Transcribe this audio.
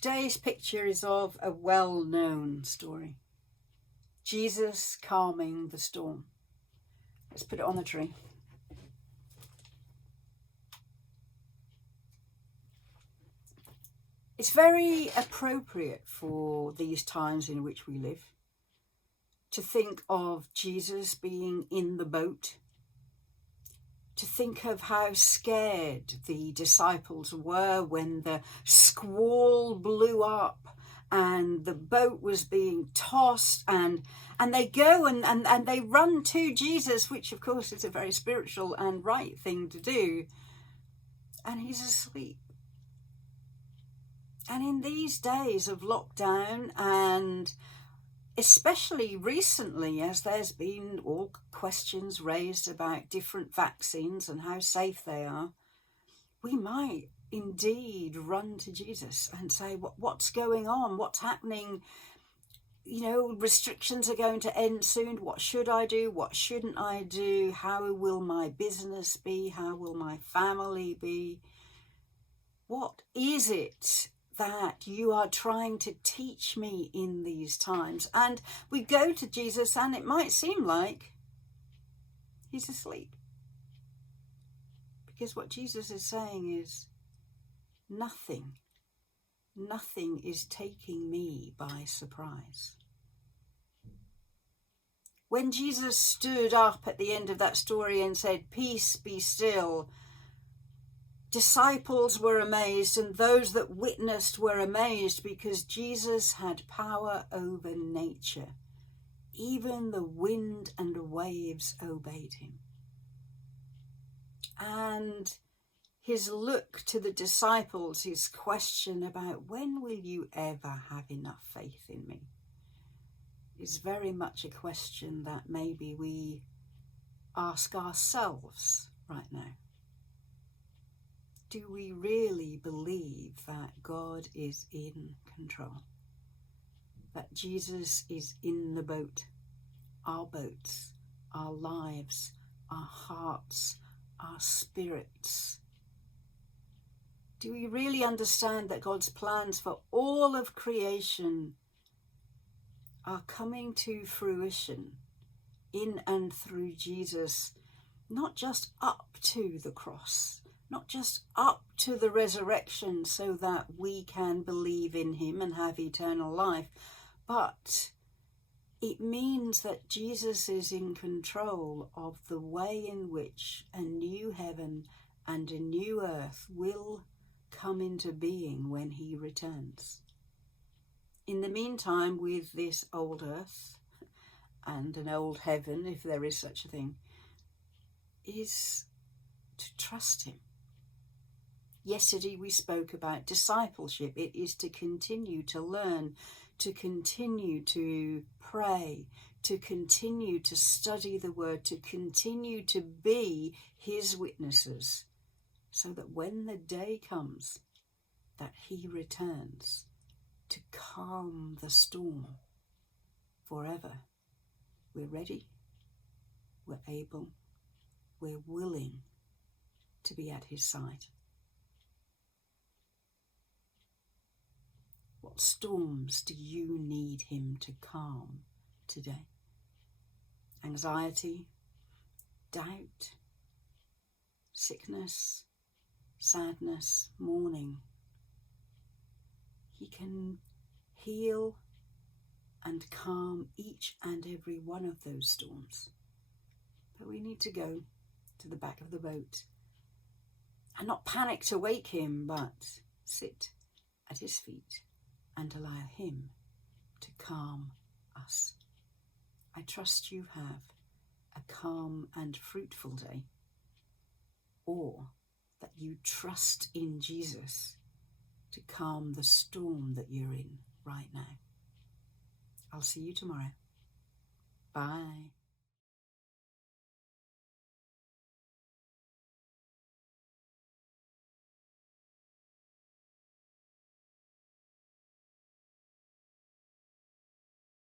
Today's picture is of a well-known story. Jesus calming the storm. Let's put it on the tree. It's very appropriate for these times in which we live to think of Jesus being in the boat, to think of how scared the disciples were when the squall blew up and the boat was being tossed, and they go and they run to Jesus, which of course is a very spiritual and right thing to do, and he's asleep. And in these days of lockdown, and especially recently, as there's been all questions raised about different vaccines and how safe they are, we might indeed run to Jesus and say, what's going on? What's happening? You know, restrictions are going to end soon. What should I do? What shouldn't I do? How will my business be? How will my family be? What is it that you are trying to teach me in these times? And we go to Jesus and it might seem like he's asleep. Because what Jesus is saying is, nothing is taking me by surprise. When Jesus stood up at the end of that story and said, "Peace, be still," disciples were amazed, and those that witnessed were amazed, because Jesus had power over nature. Even the wind and the waves obeyed him. And his look to the disciples, his question about when will you ever have enough faith in me, is very much a question that maybe we ask ourselves right now. Do we really believe that God is in control? That Jesus is in the boat, our boats, our lives, our hearts, our spirits? Do we really understand that God's plans for all of creation are coming to fruition in and through Jesus, not just up to the cross, not just up to the resurrection so that we can believe in him and have eternal life, but it means that Jesus is in control of the way in which a new heaven and a new earth will come into being when he returns. In the meantime, with this old earth and an old heaven, if there is such a thing, is to trust him. Yesterday we spoke about discipleship. It is to continue to learn, to continue to pray, to continue to study the word, to continue to be his witnesses, so that when the day comes that he returns to calm the storm forever, we're ready, we're able, we're willing to be at his side. What storms do you need him to calm today? Anxiety, doubt, sickness, sadness, mourning. He can heal and calm each and every one of those storms. But we need to go to the back of the boat and not panic to wake him, but sit at his feet and allow him to calm us. I trust you have a calm and fruitful day, or that you trust in Jesus to calm the storm that you're in right now. I'll see you tomorrow. Bye.